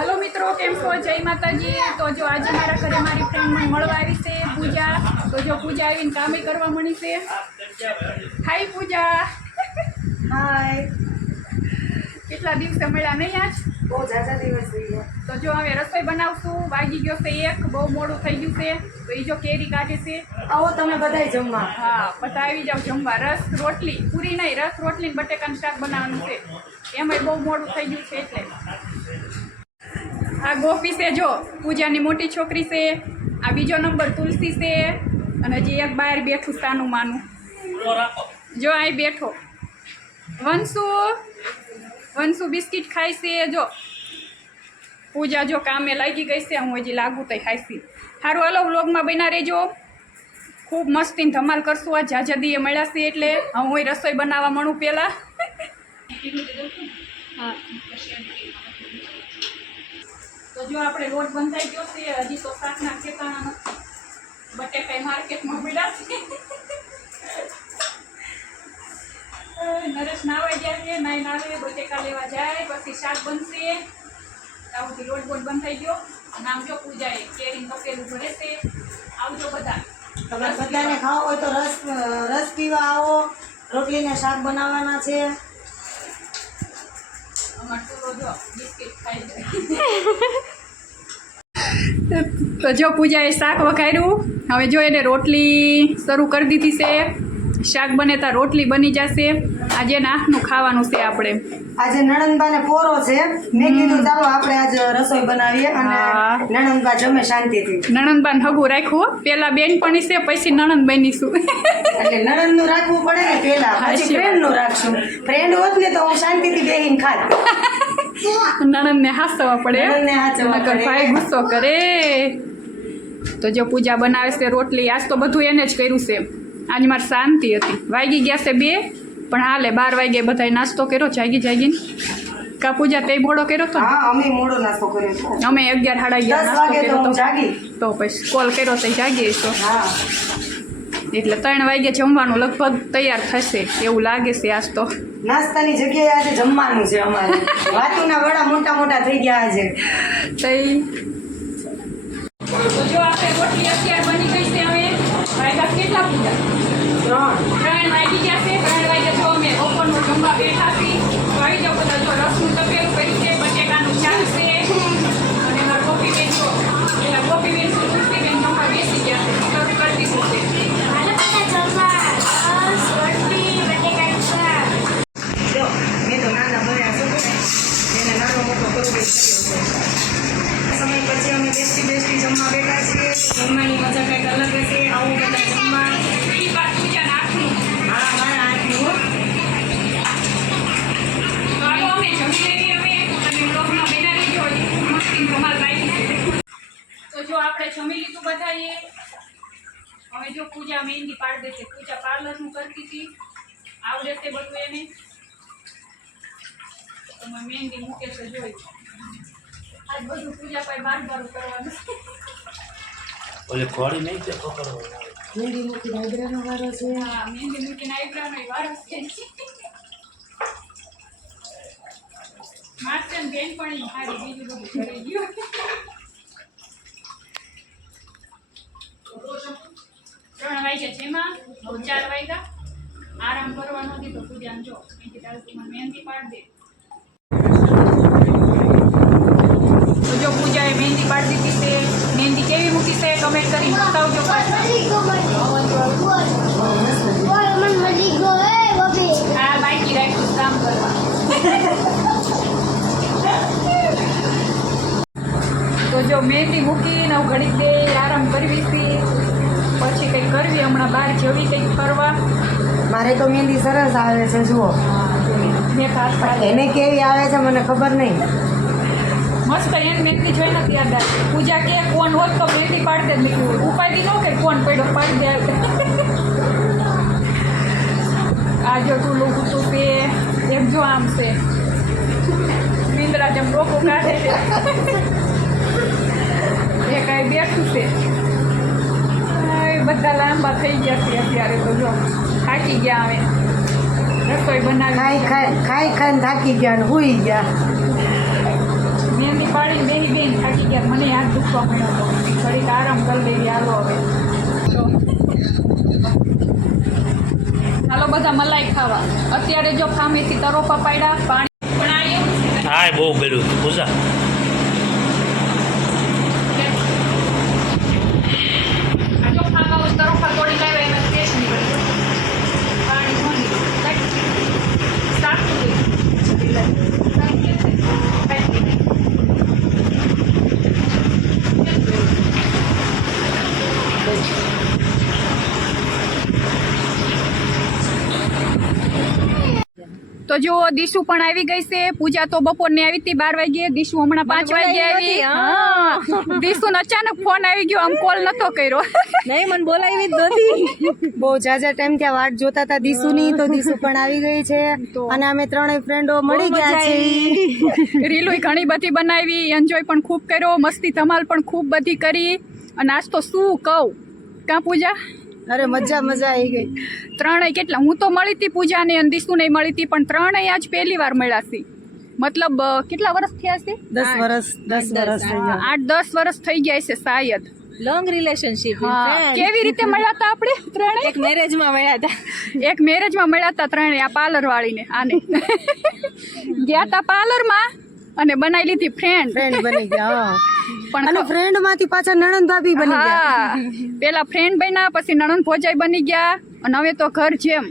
Hello મિત્રો કેમ છો? જય માતાજી. તો જો આજે મારા ઘરે મારી ફ્રેન્ડ મને મળવા આવી છે પૂજા. તો જો પૂજા આવીને કામે કરવા મળી છે. હાય પૂજા. હાય કેટલા દિવસે મળ્યા નહીં આજ? બહુ ઝાઝા દિવસ થઈ ગયા. તો જો હવે રસોઈ બનાવશું. વાગી ગયો છે એક બહુ મોડું થઈ ગયું છે. તો એ જો કેરી કાઢે છે. આવો તમે બધાય જમવા. હા બધા આવી જાવ જમવા. રસ રોટલી. પૂરી નહીં રસ રોટલી બટેકાનું શાક બનાવવાનું છે. એમાંય બહુ મોડું થઈ ગયું છે એટલે. આ ગોપી છે, જો, પૂજાની મોટી છોકરી છે, આ બીજો નંબર તુલસી છે, અને હજી એક બહાર બેઠું સાનું માનું. જો અહીં બેઠો. વંશુ વંશુ બિસ્કિટ ખાય છે, જો. પૂજા જો કામે લાગી ગઈ છે, હું હજી લાગુ તો ખાઈશી સારું હાલો, વ્લોગમાં બના રહેજો. ખૂબ મસ્તીને ધમાલ કરશું આ જાજદીએ મળ્યા છે એટલે હું એ રસોઈ બનાવવા મળું પહેલાં. હા. તો જો આપણે લોટ બંધાઈ ગયો છે હજી તો શાકના ઠેકાણા નથી. બટેકા માર્કેટમાં મળ્યા છે. નરેશ નાવા ગયા છે નાઈ નાવે બટેકા લેવા જાય પછી શાક બનશે. આવું લોટ બોટ બંધાઈ ગયો. નામ જો પૂજાએ કેરી કપેલું ભરે છે. આવજો બધા. તમારે બધાને ખાવો હોય તો રસ રસ પીવા આવો. રોટલીને શાક બનાવવાના છે. અમાર તો જો બિસ્કિટ ખાઈ જાય. તો જો પૂજાએ શાક વઘાર્યું. હવે જો એને રોટલી શરૂ કરી દીધી છે. શાક બને ત્યાં રોટલી બની જશે. આજે નાખનું ખાવાનું છે આપણે. આજે નણંદબાને પોરો છે. મેં કીધું ચાલો આપણે આજ રસોઈ બનાવીએ અને નણંદબા જમે શાંતિથી. નણંદબાન હગું રાખ્યું હો. પેલા બેનપણી છે પછી નણંદ બનીશું. એટલે નણંદનું રાખવું પડે ને પેલા. પછી. ફ્રેન્ડનું રાખશું. ફ્રેન્ડ હોત ને તો હું શાંતિથી બેહીને ખાત. નણંદને હાસવા પડે. નકર ભાઈ ગુસ્સો કરે. તો જો પૂજા બનાવે છે રોટલી આજ તો બધું એને જ કર્યું છે. આજ મારી શાંતિ હતી. વાગી ગયા છે બે પણ હાલે બાર વાગે બધાય નાસ્તો કર્યો જાગી જાગીને. કા પૂજા તે મોડો કર્યો તો? અમે મોડો નાસ્તો કર્યો અમે અગિયાર સાડા અગિયાર નાસ્તો કર્યો તો તો. પછી કોલ કર્યો તો જાગીએ તો હા. એટલે ત્રણ વાગે જમવાનું લગભગ તૈયાર થશે એવું લાગે છે આજ તો. નાસ્તાની જગ્યાએ આજે જમવાનું છે અમારે. વાતુના વડા મોટા મોટા થઈ ગયા આજે તઈ તો જો આપણે રોટલી અત્યારે બની ગઈ છે હવે વાગ્યા કેટલા પૂજા? ત્રણ. ત્રણ વાગી ગયા છે ત્રણ વાગે જો અમે બપોરનું જમવા બેઠા છીએ. તો આવી જાઓ બધા જો રસનું તપેલું કર્યું છે બટેકાનું ચાલશે છે. અને મારા કોફી બેન જો કોફી ગોપી હવે જો પૂજા મહેંદી પાડી દેશે પૂજા પાર્લરનું કરતી હતી આવડે તે બધું એને. તમે મહેંદી મૂકે છે જોઈ. આજ બધું પૂજા પાસે બાર બાર કરવાનું. ઓલે ઘોડી નહીં તે પકડવો મહેંદી મૂકી આઈબ્રાનો વારો છે. હા મહેંદી મૂકીને આઈબ્રાનો વારસ છે. માસ્ટર બેન પણ હારી બીજું બધું કરી ગયું. જેમાં હવે ચાર વાગ્યા. આરામ કરવાનો હતી તો પૂજાને જો. અહીંથી તારે તું મને મહેંદી પાડી દે. તો જો પૂજાએ મહેંદી પાડી દીધી છે. મહેંદી કેવી મૂકી છે કમેન્ટ કરીને બતાવજો પાછા. આ બાકી રાખ્યું કામ કરવા. તો જો મહેંદી મૂકીને હું ઘડીક દે આરામ કરવી હતી પછી કંઈક કરવી હમણાં બહાર જવી કંઈક ફરવા. મારે તો મહેંદી સરસ આવે છે જુઓ. એને કેવી આવે છે મને ખબર નહીં. મસ્ત એને મહેંદી જોઈ નથી યાદ પૂજા કે કોણ હોત તો મહેંદી પાડી દે. ઉપાય ઉપાડી કે કોણ પડ્યો? પાડી દે આ જો તું લોકો તું તે એમ જો આમ છે. બિંદરા જેમ લોકો કાઢે. છે એ કાંઈ બેઠું છે. આય બધા લાંબા થઈ ગયા છે અત્યારે તો જો થાકી ગયા હવે. રસોઈ બનાવી. ખાઈ ખાઈ ખાઈ ખાઈને થાકી ગયા ને હુઈ ગયા. મહેંદી પાડી બેસી બેન થાકી ગયા. મને હાથ દુખવા મળ્યો હતો. ઘડીક આરામ કરી લઈએ હાલો હવે. હાલો બધા મલાઈ ખાવા. અત્યારે જો ખામેથી તરોપા પાડ્યા પાણી. પણ આવ્યું હા બહુ પેલું આ જો ખાવા હોય તરોપા તોડી લાવ્યા એમાં ટેસ્ટ નીકળ્યો પાણી ન નીકળ્યું સારું તો જો દીશું પણ આવી ગઈ છે. પૂજા તો બપોરની આવી હતી બાર વાગે દિશુ હમણાં પાંચ વાગે આવી. હા. દીશુ અચાનક ફોન આવી ગયો આમ કોલ નતો કર્યો. નહીં મને બોલાવી જ નથી બહુ જાજા ટાઈમ ત્યાં વાટ જોતા હતા દીસુની તો દીશું પણ આવી ગઈ છે. અને અમે ત્રણેય ફ્રેન્ડો મળી ગયા છે રીલુય ઘણી બધી બનાવી એન્જોય પણ ખૂબ કર્યો મસ્તી ધમાલ પણ ખૂબ બધી કરી. અને આજ તો શું કહું? કાં પૂજા? અરે મજા મજા આવી ગઈ. ત્રણેય કેટલા? હું તો મળી હતી પૂજાને અને દિશુને મળી હતી પણ ત્રણેય આજ પહેલી વાર મળ્યા છે. મતલબ કેટલા વર્ષ થયા છે? દસ વર્ષ દસ વર્ષ આઠ દસ વર્ષ થઈ ગયા છે શાયદ. લોંગ રિલેશનશિપ હા. કેવી રીતે મળ્યા હતા આપણે ત્રણે એક મેરેજમાં મળ્યા હતા એક મેરેજમાં મળ્યા હતા ત્રણે આ પાર્લર વાળીને આને. ગયા હતા પાર્લરમાં અને બનાવી લીધી ફ્રેન્ડ ફ્રેન્ડ બની ગયા. પણ અને ફ્રેન્ડમાંથી પાછા નણંદ ભાભી બની ગયા. પેલા ફ્રેન્ડ બન્યા પછી નણંદ ભોજાઈ બની ગયા અને હવે તો ઘર જેમ.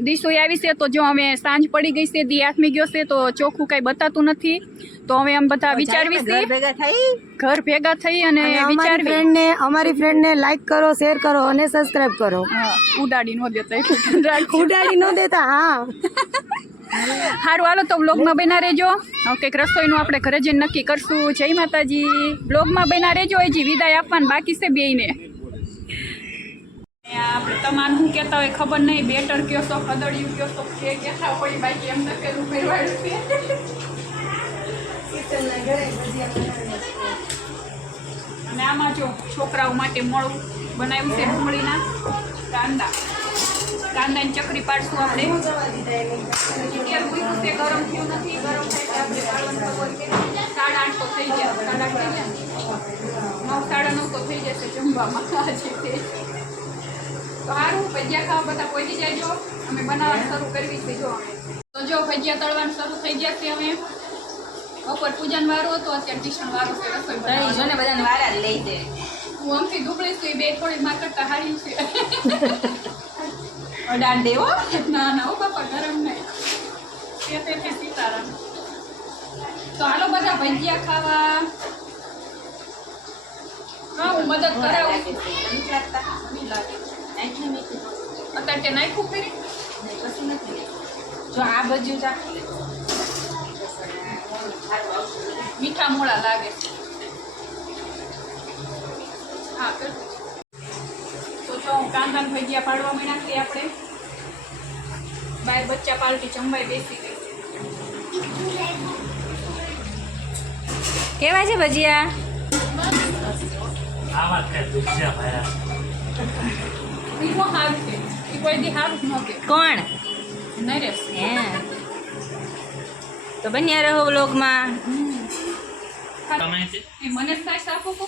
દીસો આવી છે તો જો અમે સાંજ પડી ગઈ છે દી આથમી ગયો છે તો ચોખ્ખું કઈ બતાતું નથી. તો હવે આમ બધા વિચારવી છે ભેગા થઈ? ઘર ભેગા થઈ અને વિચારવી. ફ્રેન્ડ ને અમારી ફ્રેન્ડ ને લાઈક કરો શેર કરો અને સબસ્ક્રાઇબ કરો. ઉડાડી નો દેતા ઉડાડી નો દેતા હા. સારું હાલો તો બ્લોગમાં બના રહેજો. ઓકે કંઈક રસોઈનું આપણે ઘરે જઈને નક્કી કરશું. જય માતાજી. બ્લોગમાં બના રહેજો હજી વિદાય આપવાની બાકી છે બેયને. આપણે તમારે શું કહેતા હોય ખબર નહીં બેટર કયો છો, ખદડિયું કયો છો, કે કહેતા હોય બાકી એમ નકેલું પહેરવાડ્યું છે. અને આમાં જો છોકરાઓ માટે મળું બનાવ્યું છે ડુંગળીના કાંદા. કાંદાની ચકરી પાડશું આપણે. ગરમ થયું નથી, ગરમ થાય સાડા આઠસો થઈ જાય સાડા આઠ થઈ ગયા. નવ, સાડા નવસો થઈ જશે જમવામાં. આજે સારું ભજીયા ખાવા બધા પહોંચી જાયજો. અમે બનાવવાનું શરૂ કરવી છે જો અમે તો જો ભજીયા તળવાનું શરૂ થઈ ગયા છે અમે બપોર પૂજન વાળો હતો અત્યારે ટ્યુશન વારો છે રસોઈ જો ને બધાને વારા જ લઈ દે હું અમથી દુબળી છું બે થોડી માર કરતા હારી છે. અડાડ દેવો ના ના ઓ બાપા ગરમ નહીં. તે સીતારામ. તો હાલો બધા ભજીયા ખાવા. હા હું મદદ કરાવું છું. અત્યારે તે નાખ્યું નથી. જો આ બાજુ જા મીઠા મોળા લાગે હા કર. તો જો હું કાંદાન ભજીયા પાડવા માંડ્યા છીએ આપણે. બાર બચ્ચા પાલટી જમવાય બેસી ગઈ કેવા છે ભજીયા? આ વાત કે દુખ્યા ભાયા છે. ઈ કોઈ દી જ ન કે. કોણ? નહીં રહેશે હે. તો બન્યા રહો વ્લોગમાં. તમે છે? એ મને સાઈઝ આપો કો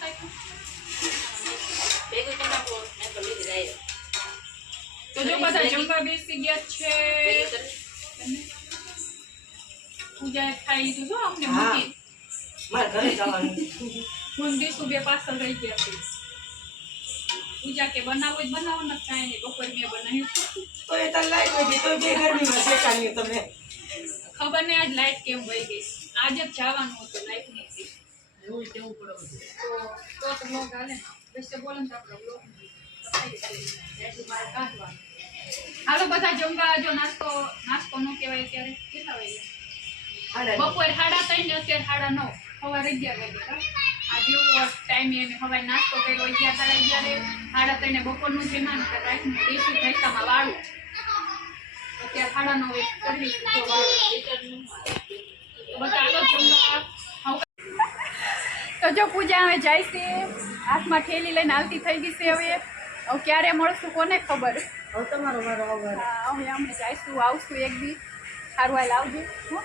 થાય તો જો બધા જમવા બેસી ગયા છે. પૂજા ખાઈ લીધું અમને મૂકી. મારે ઘરે જવાનું હું દીસું બે પાછળ રહી ગયા છે. પૂજા કે બનાવો જ બનાવો ને કાંઈ નહીં બપોર મેં બનાવ્યું તો એ તને લાઈટ હોય તો બે ગરમીમાં શેકાણી તમે ખબર નહીં આજ લાઈટ કેમ વહી ગઈ. આજે જ જવાનું હતું લાઈટ નથી તો તો તો બ્લોગ હાલે ને. વૈસે બોલે ને તો આપણે બ્લોગ એટલું મારે કાઢવાનું. હાલો બધા જમવા જો નાસ્તો નાસ્તો ન કહેવાય ત્યારે કેટલા વાગે બપોર સાડા ત્રણ ને અત્યારે સાડા નવ. સવારે અગિયાર વાગે હા? આ જેવું ટાઈમે એમ સવારે નાસ્તો કર્યો. અગિયાર અગિયારે સાડા ત્રણે બપોરનું જમ્યા ને રાતનું દેશી ભાષામાં વાળું. અત્યારે સાડા નવ એક કરી તો બધા તો જો પૂજા હવે જાય છે. હાથમાં ઠેલી લઈને હાલતી થઈ ગઈ છે હવે. હવે ક્યારે મળશું કોને ખબર? હવે તમારો વારો હવે અમે જઈશું આવશું એક બી સારું હાલ આવજો હો.